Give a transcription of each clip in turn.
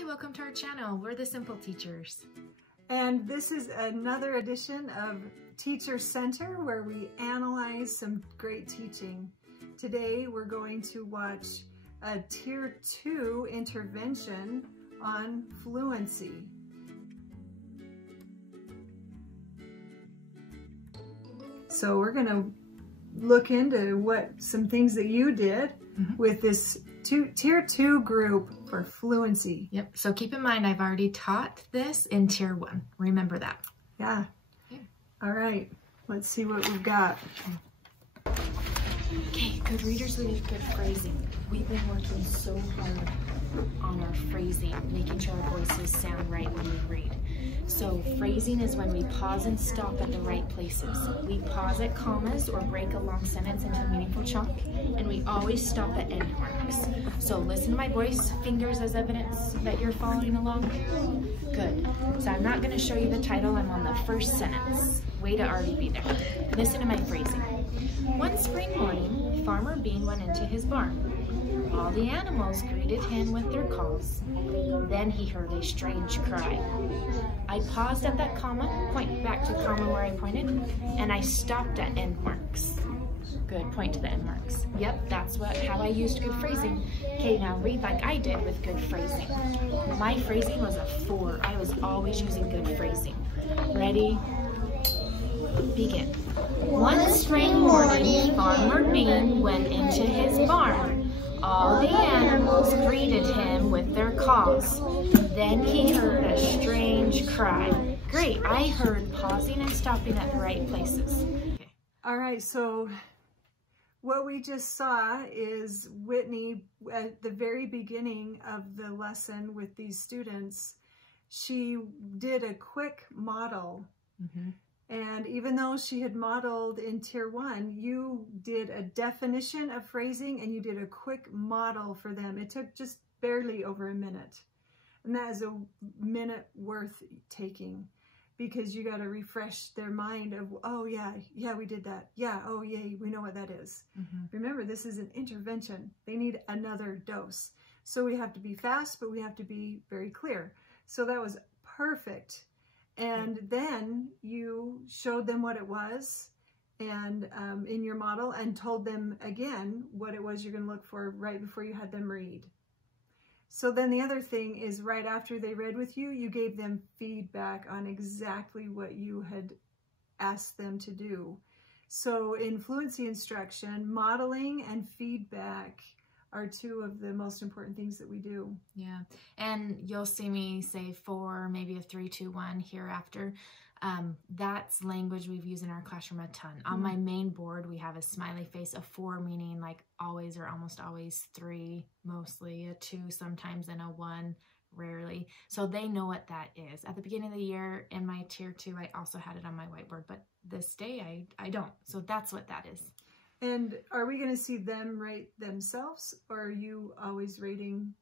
Hi, welcome to our channel. We're the Simple Teachers. And this is another edition of Teacher Center where we analyze some great teaching. Today we're going to watch a Tier 2 intervention on fluency. So we're going to look into some things that you did with this Tier 2 group for fluency. Yep, so keep in mind I've already taught this in Tier 1. Remember that. Yeah. All right, let's see what we've got. Okay, good readers leave good phrasing. We've been working so hard on our phrasing, making sure our voices sound right when we read. So phrasing is when we pause and stop at the right places. We pause at commas or break a long sentence into a meaningful chunk, and we always stop at end marks. So listen to my voice, fingers as evidence that you're following along. Good. So I'm not going to show you the title, I'm on the first sentence. Way to already be there. Listen to my phrasing. One spring morning, Farmer Bean went into his barn. All the animals greeted him with their calls. Then he heard a strange cry. I paused at that comma, point back to comma where I pointed, and I stopped at end marks. Good, point to the end marks. Yep, that's how I used good phrasing. Okay, now read like I did with good phrasing. My phrasing was a 4. I was always using good phrasing. Ready? Begin. One spring morning, Farmer Bean went into his barn. All the animals greeted him with their calls. Then he heard a strange cry. Great, I heard pausing and stopping at the right places. Okay. All right, so what we just saw is Whitney at the very beginning of the lesson with these students. She did a quick model. And even though she had modeled in Tier 1, you did a definition of phrasing and you did a quick model for them. It took just barely over a minute. And that is a minute worth taking because you got to refresh their mind of, oh yeah, we did that. Yeah, oh yeah, we know what that is. Remember, this is an intervention. They need another dose. So we have to be fast, but we have to be very clear. So that was perfect. And then you showed them what it was and in your model and told them again what it was you're going to look for right before you had them read. So then the other thing is right after they read with you, you gave them feedback on exactly what you had asked them to do. So in fluency instruction, modeling and feedback are two of the most important things that we do. Yeah, and you'll see me say 4, maybe a 3, 2, 1 hereafter. That's language we've used in our classroom a ton. On my main board, we have a smiley face, a 4 meaning like always or almost always, 3 mostly, a 2 sometimes, and a 1 rarely. So they know what that is. At the beginning of the year in my Tier 2, I also had it on my whiteboard, but this day I don't. So that's what that is. And are we going to see them rate themselves, or are you always rating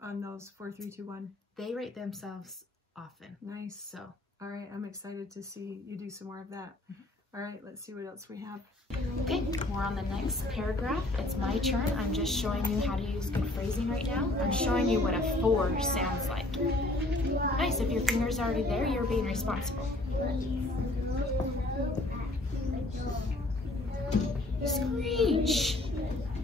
on those 4, 3, 2, 1? They rate themselves often. Nice. So, all right, I'm excited to see you do some more of that. All right, let's see what else we have. Okay, we're on the next paragraph. It's my turn. I'm just showing you how to use good phrasing right now. I'm showing you what a 4 sounds like. Nice, if your finger's already there, you're being responsible. Screech!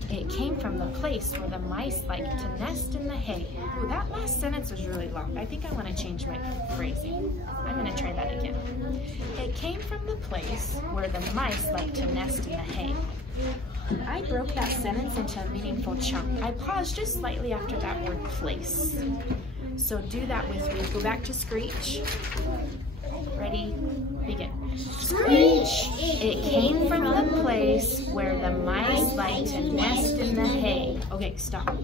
It came from the place where the mice like to nest in the hay. Ooh, that last sentence was really long. I think I want to change my phrasing. I'm going to try that again. It came from the place where the mice like to nest in the hay. I broke that sentence into a meaningful chunk. I paused just slightly after that word place. So do that with me. Go back to screech. Ready? Begin. Screech! It came from the place where the mice like to nest in the hay. Okay, stop.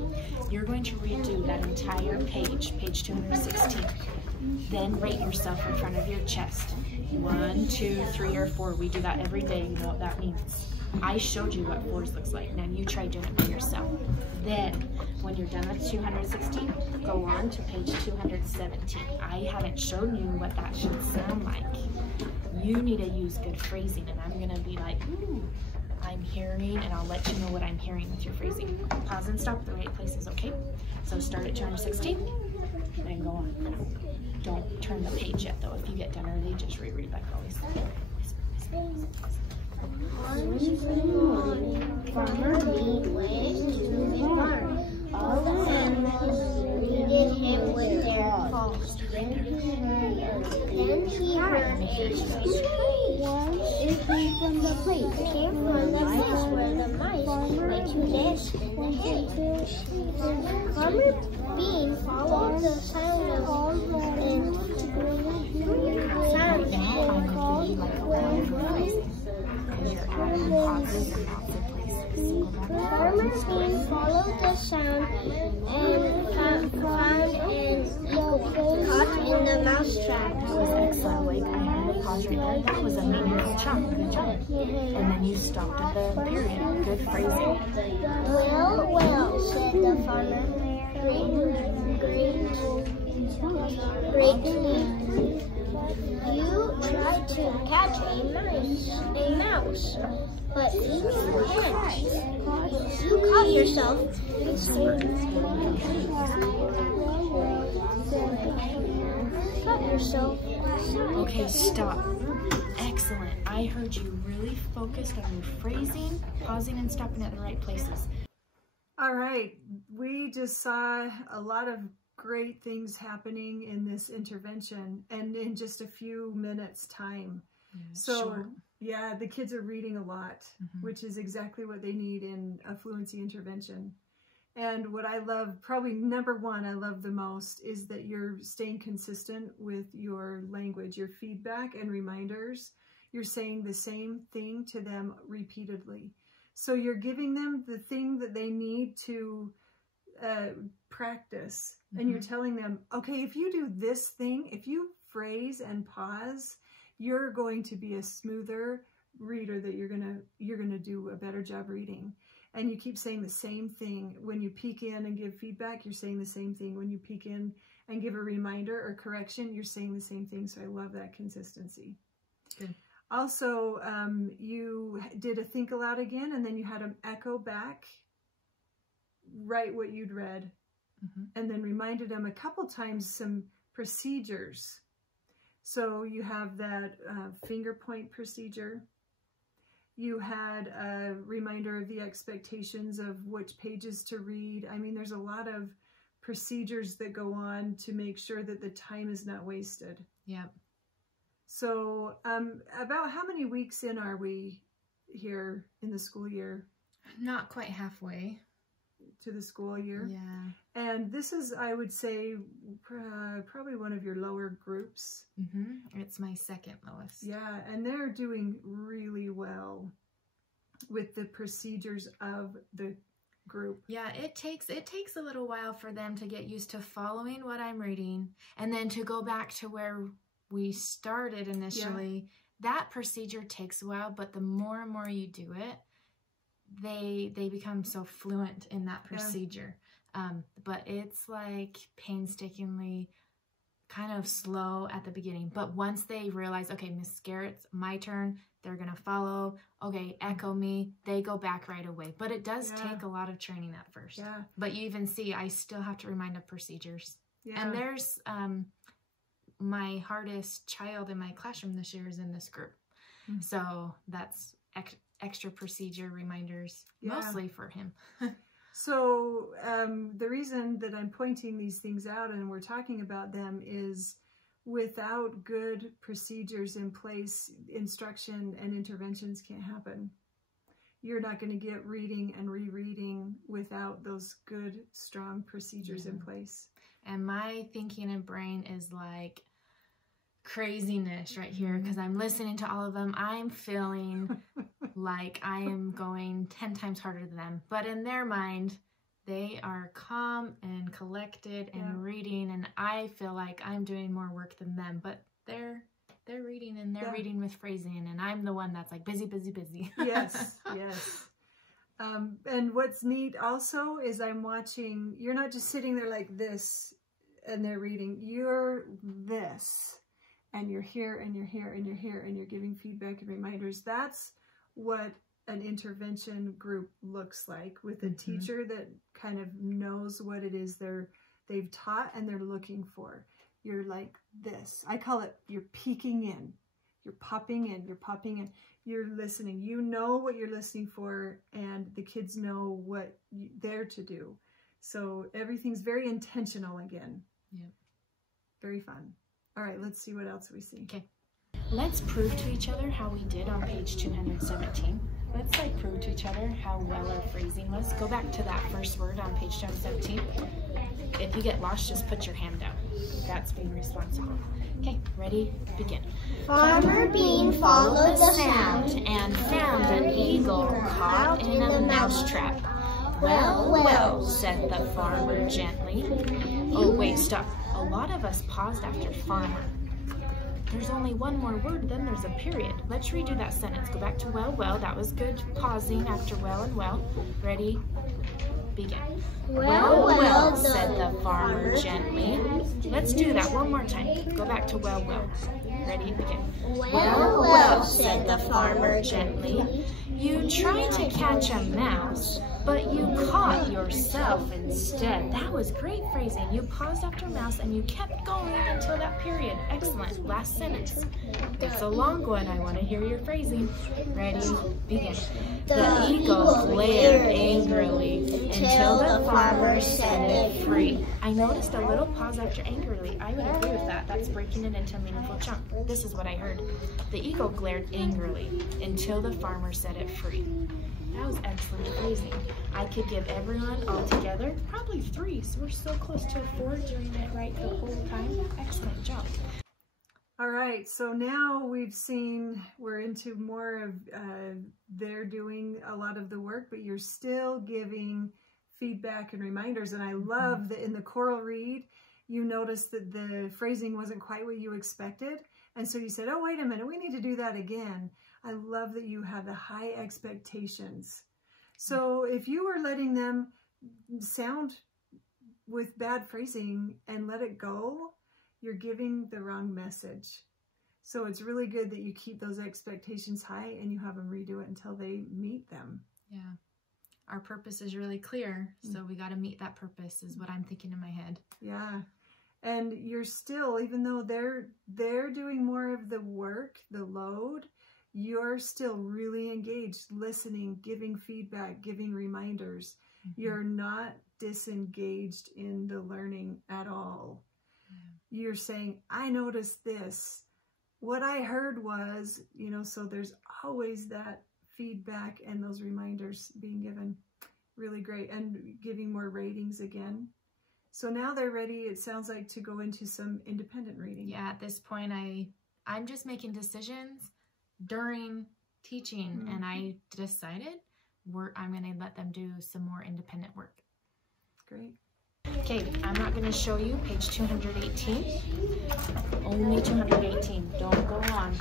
You're going to redo that entire page, page 216. Then rate yourself in front of your chest. 1, 2, 3, or 4. We do that every day. You know what that means. I showed you what 4s looks like. Now you try doing it by yourself. Then, when you're done with 216, go on to page 217. I haven't shown you what that should sound like. You need to use good phrasing, and I'm going to be like, ooh, I'm hearing, and I'll let you know what I'm hearing with your phrasing. Pause and stop at the right places, okay? So start at 216. then go on. Don't turn the page yet, though. If you get done early, just reread like always. Farmer Bee went to his farm. All the animals greeted him with their calls. Then he heard a squeak from the place. It came from the place where the mice went to dance in the hay. Farmer Bee followed the sound and Farmer Bee followed the sound and found an eagle caught in the mousetrap. That was excellent, Blake. I heard a pause right there. That was a meaningful chunk. Good job. And then you stopped at the period. Good phrasing. Well, well, said the farmer. Greatly. You tried to catch a mouse, but you can't. You caught yourself. Okay, stop. Excellent. I heard you really focused on your phrasing, pausing and stopping at the right places. All right, we just saw a lot of great things happening in this intervention and in just a few minutes time. So yeah, the kids are reading a lot, which is exactly what they need in a fluency intervention. And what I love, probably number one I love the most, is that you're staying consistent with your language, your feedback and reminders. You're saying the same thing to them repeatedly. So you're giving them the thing that they need to practice. And you're telling them, okay, if you do this thing, if you phrase and pause, you're going to be a smoother reader, that you're gonna do a better job reading. And you keep saying the same thing. When you peek in and give feedback, you're saying the same thing. When you peek in and give a reminder or correction, you're saying the same thing. So I love that consistency. Good. Also, you did a think aloud again, and then you had them echo back, write what you'd read, and then reminded them a couple times some procedures. So you have that finger point procedure. You had a reminder of the expectations of which pages to read. I mean, there's a lot of procedures that go on to make sure that the time is not wasted. Yep. So about how many weeks in are we here in the school year? Not quite halfway to the school year. Yeah. And this is, I would say, probably one of your lower groups. It's my second lowest. Yeah, and they're doing really well with the procedures of the group. Yeah, it takes a little while for them to get used to following what I'm reading, and then to go back to where we started initially. That procedure takes a while, but the more and more you do it, they become so fluent in that procedure. But it's like painstakingly kind of slow at the beginning. But once they realize, okay, Miss Garrett's my turn, they're going to follow. Okay, echo me. They go back right away. But it does take a lot of training at first. Yeah. But you even see, I still have to remind of procedures. Yeah. And there's my hardest child in my classroom this year is in this group. So that's extra procedure reminders, mostly for him. So the reason that I'm pointing these things out and we're talking about them is without good procedures in place, instruction and interventions can't happen. You're not going to get reading and rereading without those good, strong procedures in place. And my thinking and brain is like craziness right here because I'm listening to all of them. I'm feeling like I am going 10 times harder than them. But in their mind, they are calm and collected and reading, and I feel like I'm doing more work than them. But they're reading, and they're reading with phrasing, and I'm the one that's like busy, busy, busy. Yes, yes. And what's neat also is I'm watching, you're not just sitting there like this and they're reading, you're this. And you're here, and you're here, and you're here, and you're giving feedback and reminders. That's what an intervention group looks like, with a teacher that kind of knows what it is they're they've taught and they're looking for. You're like this. I call it you're peeking in. You're popping in. You're popping in. You're listening. You know what you're listening for, and the kids know what they're to do. So everything's very intentional again. Yep. Very fun. All right, let's see what else we see. Okay. Let's prove to each other how we did on page 217. Let's prove to each other how well our phrasing was. Go back to that first word on page 217. If you get lost, just put your hand down. That's being responsible. Okay, ready, begin. Farmer Bean followed the sound and found an eagle caught in a mousetrap. Well, well, said the farmer gently. Oh, wait, stop. A lot of us paused after farmer. There's only one more word, then there's a period. Let's redo that sentence. Go back to well, well. That was good. Pausing after well and well. Ready? Begin. Well, well, said the farmer gently. Let's do that one more time. Go back to well, well. Ready? Begin. Well, well, said the farmer gently. You tried to catch a mouse, but you caught yourself instead. That was great phrasing. You paused after mouse and you kept going until that period. Excellent. Last sentence. It's a long one. I want to hear your phrasing. Ready? Begin. The eagle glared angrily until the farmer set it free. I noticed a little pause after angrily. I would agree with that. That's breaking it into a meaningful chunk. This is what I heard. The eagle glared angrily until the farmer set it free. That was excellent phrasing. I could give everyone all together probably 3, so we're so close to a 4 doing it right the whole time. Excellent job. All right, so now we've seen, we're into more of they're doing a lot of the work, but you're still giving feedback and reminders. And I love that in the choral read, you noticed that the phrasing wasn't quite what you expected. And so you said, oh, wait a minute, we need to do that again. I love that you have the high expectations. So if you were letting them sound with bad phrasing and let it go, you're giving the wrong message. So it's really good that you keep those expectations high and you have them redo it until they meet them. Yeah. Our purpose is really clear, so we got to meet that purpose is what I'm thinking in my head. Yeah. And you're still, even though they're doing more of the work, the load, you're still really engaged, listening, giving feedback, giving reminders. You're not disengaged in the learning at all. You're saying, I noticed this. What I heard was, so there's always that feedback and those reminders being given. Really great. And giving more ratings again. So now they're ready, it sounds like, to go into some independent reading. Yeah, at this point, I'm just making decisions during teaching, and I decided I'm going to let them do some more independent work. Great. Okay, I'm not going to show you page 218. Only 218. Don't go on.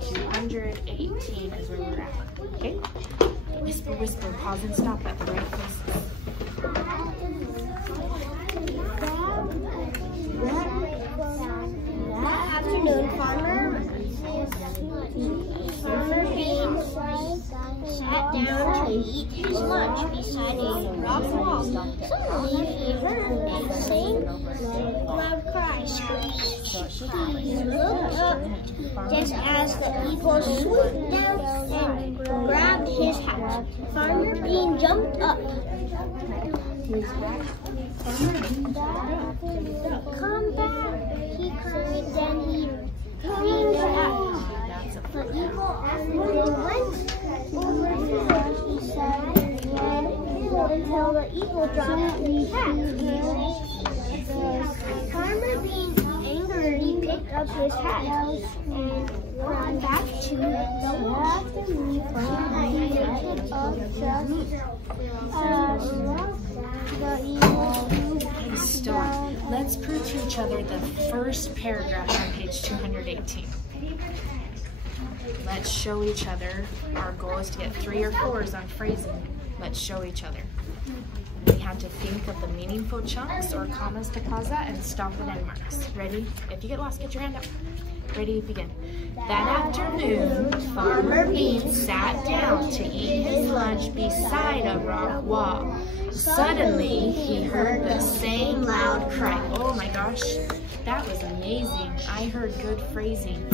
218 is where we're at. Okay? Whisper, whisper. Pause and stop at the right places. That afternoon, Farmer Bean sat down to eat his lunch beside a rock wall. Suddenly he heard a sing loud cry. He looked up just as the eagle swooped down and grabbed his hat. Farmer Bean jumped up. Come back, he cried, then he screamed out. The eagle went over to what he said until the eagle dropped his hat. Farmer Bean angrily picked up his hat and went back to the wall. Okay, stop. Let's prove to each other the first paragraph on page 218. Let's show each other. Our goal is to get 3 or 4s on phrasing. Let's show each other. We had to think of the meaningful chunks or commas to pause that and stop at end marks. Ready? If you get lost, get your hand up. Ready, begin. That afternoon, Farmer Bean sat down to eat his lunch beside a rock wall. Suddenly, he heard the same loud cry. Oh my gosh, that was amazing. I heard good phrasing.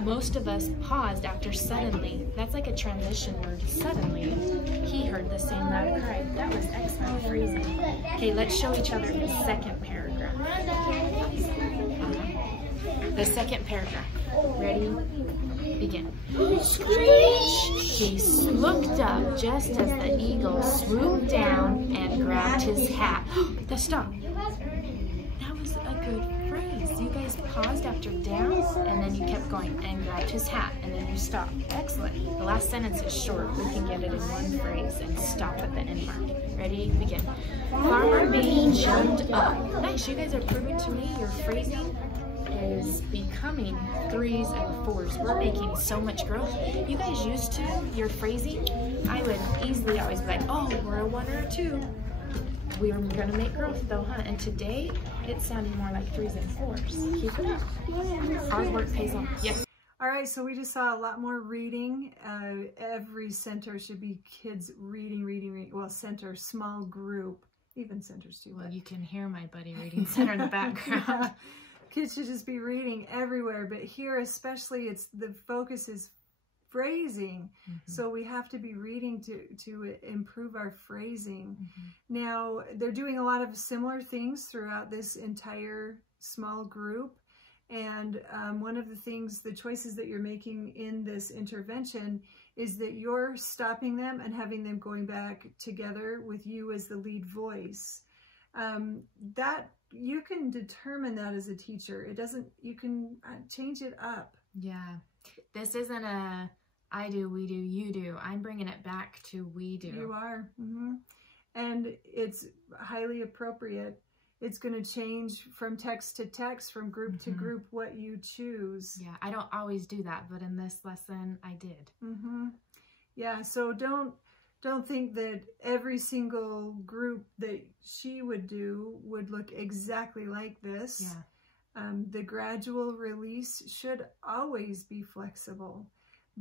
Most of us paused after suddenly. That's like a transition word, suddenly. He heard the same loud cry. That was excellent phrasing. Okay, let's show each other the second paragraph. The second paragraph. Ready? Begin. He looked up just as the eagle swooped down and grabbed his hat. Stop. That was a good phrase. You guys paused after down, and then you kept going and grabbed his hat, and then you stopped. Excellent. The last sentence is short. We can get it in one phrase and stop at the end mark. Ready? Begin. Farmer Bean jumped up. Nice. You guys are proving to me your phrasing is becoming 3s and 4s. We're making so much growth. You guys used to your phrasing, I would easily always be like, oh, we're a 1 or a 2. We were going to make growth though, huh? And today, it's sounding more like 3s and 4s. Keep it up. Hard work pays off. Yes. All right, so we just saw a lot more reading. Every center should be kids reading. Well, center, small group, even centers too. Well, you can hear my buddy reading center in the background. Yeah. Kids should just be reading everywhere, but here especially, the focus is phrasing. So we have to be reading to improve our phrasing. Now, they're doing a lot of similar things throughout this entire small group. And one of the things, the choices that you're making in this intervention is that you're stopping them and having them going back together with you as the lead voice. That you can determine that as a teacher. It doesn't, you can change it up. Yeah. This isn't a I do, we do, you do. I'm bringing it back to we do. You are. And it's highly appropriate. It's going to change from text to text, from group to group, what you choose. Yeah, I don't always do that, but in this lesson, I did. Yeah, so don't think that every single group that she would do would look exactly like this. Yeah. The gradual release should always be flexible.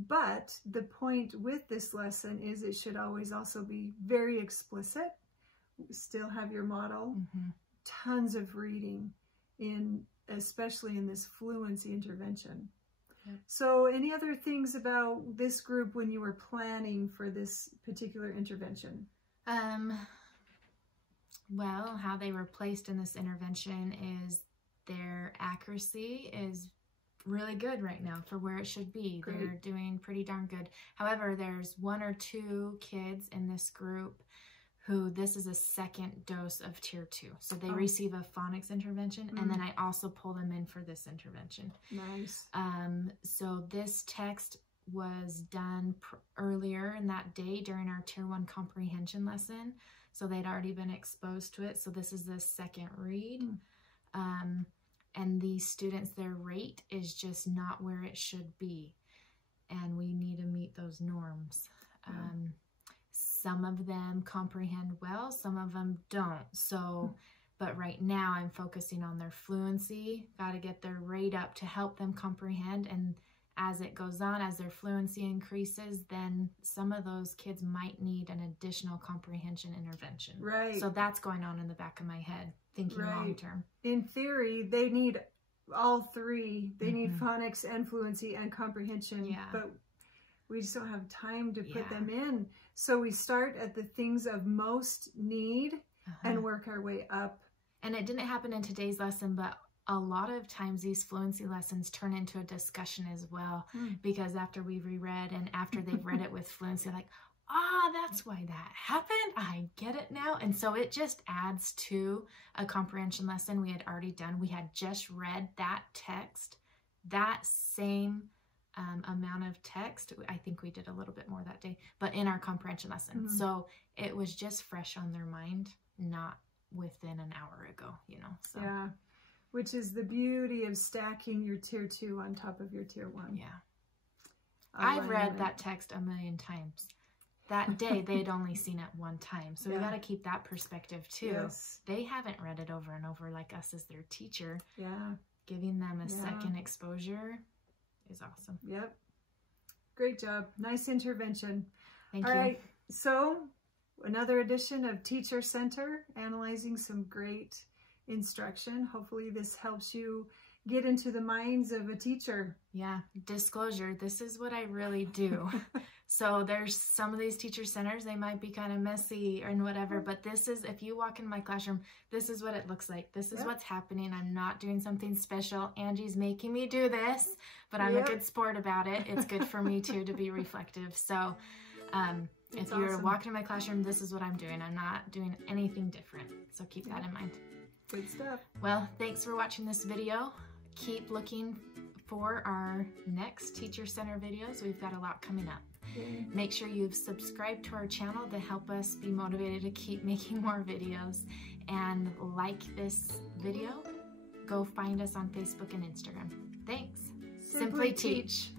But the point with this lesson is it should always also be very explicit. Still have your model. Tons of reading, especially in this fluency intervention. Yep. So any other things about this group when you were planning for this particular intervention? Well, how they were placed in this intervention is their accuracy is really good right now for where it should be. Great. They're doing pretty darn good. However, there's 1 or 2 kids in this group who this is a second dose of tier 2. So they receive a phonics intervention, and then I also pull them in for this intervention. Nice. So this text was done earlier in that day during our tier 1 comprehension lesson. So they'd already been exposed to it. So this is the second read. And these students, their rate is just not where it should be. And we need to meet those norms. Some of them comprehend well, some of them don't. So, but right now I'm focusing on their fluency. Got to get their rate up to help them comprehend. And as it goes on, as their fluency increases, then some of those kids might need an additional comprehension intervention. Right. So that's going on in the back of my head, thinking long term. In theory, they need all 3. They need phonics and fluency and comprehension. Yeah. But we just don't have time to put them in. So we start at the things of most need and work our way up. And it didn't happen in today's lesson, but a lot of times these fluency lessons turn into a discussion as well, because after we reread and after they've read it with fluency, like, that's why that happened. I get it now. And so it just adds to a comprehension lesson we had already done. We had just read that text, that same amount of text. I think we did a little bit more that day, but in our comprehension lesson. So it was just fresh on their mind, not within an hour ago, you know. So. Yeah, which is the beauty of stacking your tier 2 on top of your tier 1. Yeah. I've read that text a million times. that day they had only seen it one time. So we got to keep that perspective too. Yes. They haven't read it over and over like us as their teacher. Yeah. Giving them a second exposure is awesome. Yep. Great job. Nice intervention. Thank you. All right. So another edition of Teacher Center, analyzing some great instruction. Hopefully this helps you get into the minds of a teacher. Yeah. Disclosure. This is what I really do. So there's some of these teacher centers, they might be kind of messy and whatever, but this is, if you walk in my classroom, this is what it looks like. This is what's happening. I'm not doing something special. Angie's making me do this, but I'm a good sport about it. It's good for me too to be reflective. So if you're walking in my classroom, this is what I'm doing. I'm not doing anything different. So keep that in mind. Good stuff. Well, thanks for watching this video. Keep looking for our next Teacher Center videos. We've got a lot coming up. Make sure you've subscribed to our channel to help us be motivated to keep making more videos. And like this video, go find us on Facebook and Instagram. Thanks. Simply Teach.